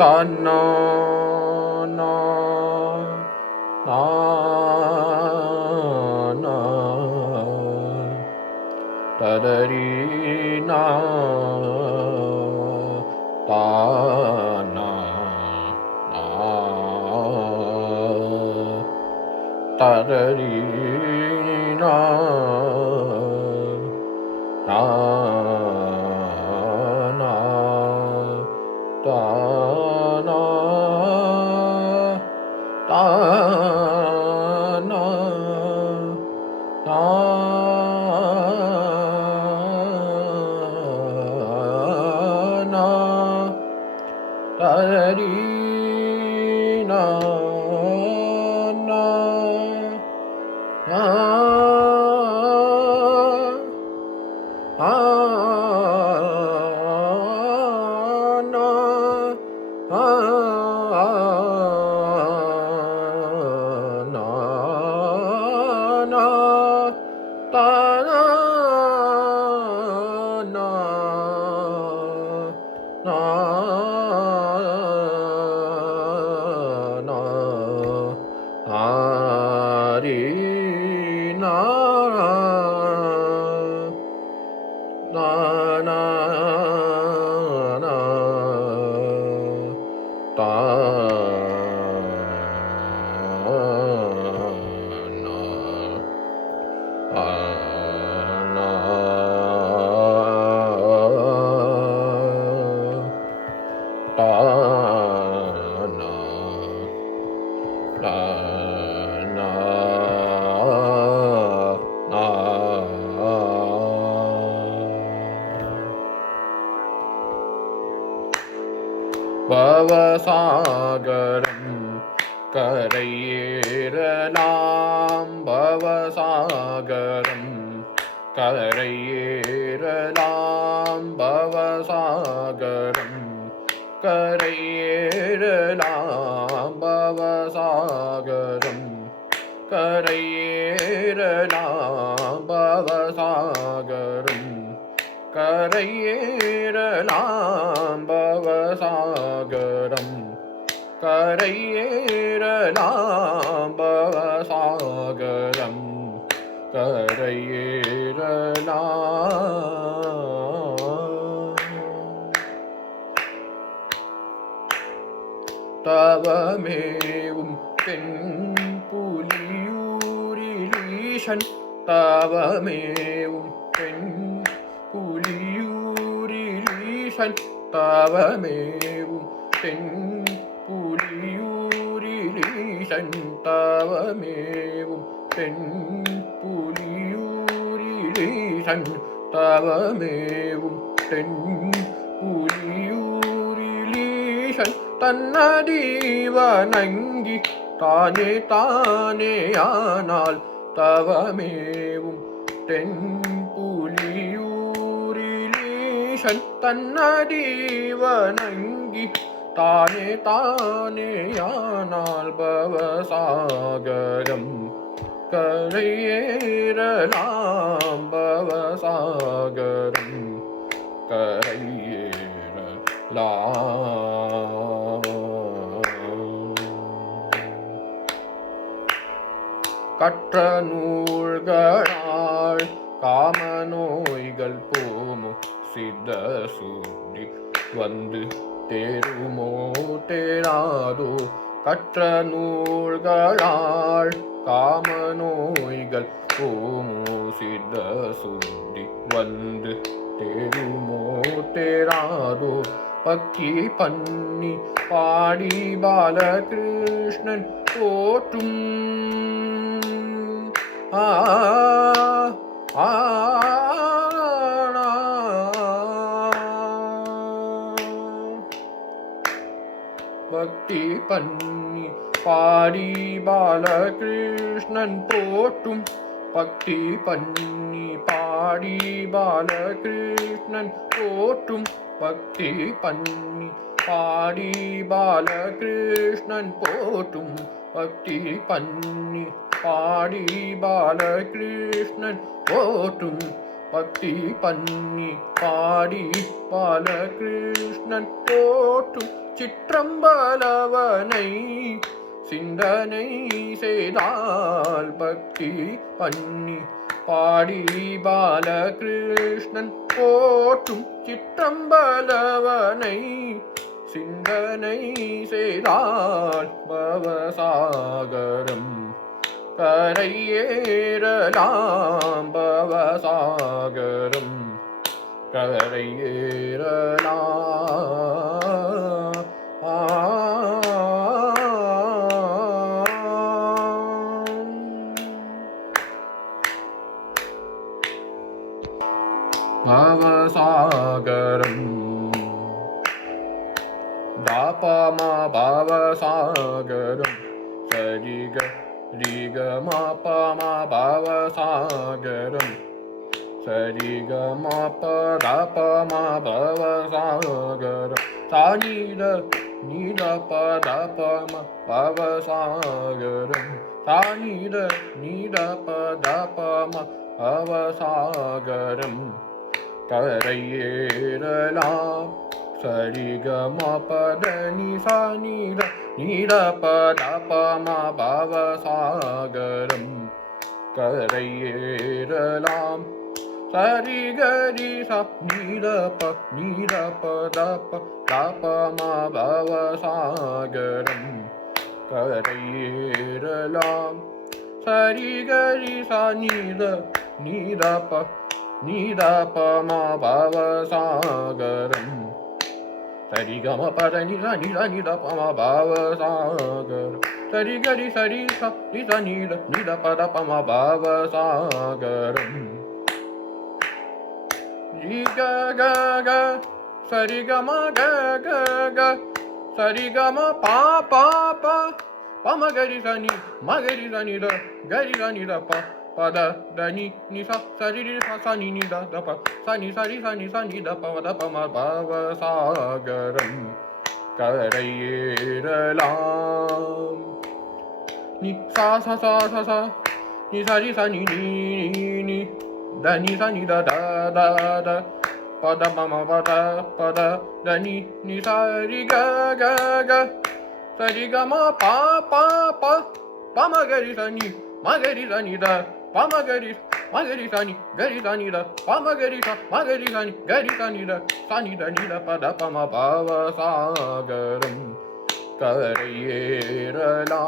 தன்னா நா நா நா ததரி நா தானா நா ததரி நா தானா தானா தானா தானா தரி நா நா நா ஆ நா ஆ நா நா தானா நா நா நா ஆரி நா நா நா நா தா நா ஆ நா தா நா நா நா நா பவசாகரம் கரையேறலாம் பவசாகரம் கரையேறலாம் பவசாகரம் கரையேறலாம் பவசாகரம் கரையேறலாம் பவசாகரம் கரையேறலாம் பவசாகரம் கரையேறலாம் பவசாகரம் கரையேறலாம் தவமேவும் பெண் புலியூரிலீஷன் தவமேவும் பெண் புலியூரிலீஷன் தவமேவும் பெண் புலியூரிலீஷன் தவமேவும் பெண் புலியூரிலீஷன் தவமேவும் பெண் புலியூரிலீஷன் தன்னதீவனங்கி தானே தானேயானால் தவமேவும் தென்புலியூரிலீஷன் தன்னதீவனங்கி தானே தானேயானால் பவசாகரம் கரையேறலாம் பவசாகரம் கரையேறலாம் கற்ற நூல்களால் காமநோய்கள் போமோ சித்த சுத்தி வந்து தேருமோ தேராதோ கற்ற நூல்களால் காமநோய்கள் போமோ சித்த சுத்தி வந்து தேருமோ தேராதோ பக்தி பண்ணி பாடி பாலகிருஷ்ணன் போற்றும் ஆ ஆ பக்தி பண்ணி பாடி பாலகிருஷ்ணன் போற்றும் பக்தி பண்ணி பாடி பாலகிருஷ்ணன் போற்றும் பக்தி பண்ணி பாடி பாலகிருஷ்ணன் போற்றும் பக்தி பண்ணி பாடி பாலகிருஷ்ணன் போற்றும் பக்தி பண்ணி பாடி பாலகிருஷ்ணன் போற்றும் சிற்றம்பலவனை சிந்தனை செய்தால் பக்தி பண்ணி பாடி பாலகிருஷ்ணன் போற்றும் சிற்றம்பலவனை சிந்தனை செய்தால் பவசாகரம் கரையேறலாம் பவசாகரம் கரையேறலாம் பவசாகரம் தாபமா பவசாகரம் சரிக ரிகமா பமா பவசாகரம் சரிகமா பதபமா பவசாகரம் சானித நீத பதபமா பவசாகரம் சானித நீத பதபமா பவசாகரம் கரையேறலாம் சரிகமா பதனி சானித நீத பதபமா பவசாகரம் கரையேறலாம் சரிகரி நீத பதப தபமா பவசாகரம் கரையேறலாம் சரிகரி நீத பமா பவசாகரம் சரிகம பதனி நித பமா பவசாகரம் சரிகரி சரி நித பத பமா பவசாகரம் க க க சரிகம க க க சரிகம பா பா பா பமகரி சனி மகரி சனி த கரி சனி த ப பத தனி நிசா சரி சனி நித த ப சனி சரி சனி சனி த ப த பம பவசாகரம் கரையேறலாம் நி சா சா சா சா சா நி சரி சனி நீ தனி சனி த த த த பத பம பத பத தனி நி சரி க க க சரிகம பா பா பா பமகரி சனி மகரி சனி த பமகரி மகரி சனி கரி சனி த பமகரி ச மகரி சனி கரி சனி த சனி த நித பத பம பவசாகரம் கரையேறலாம்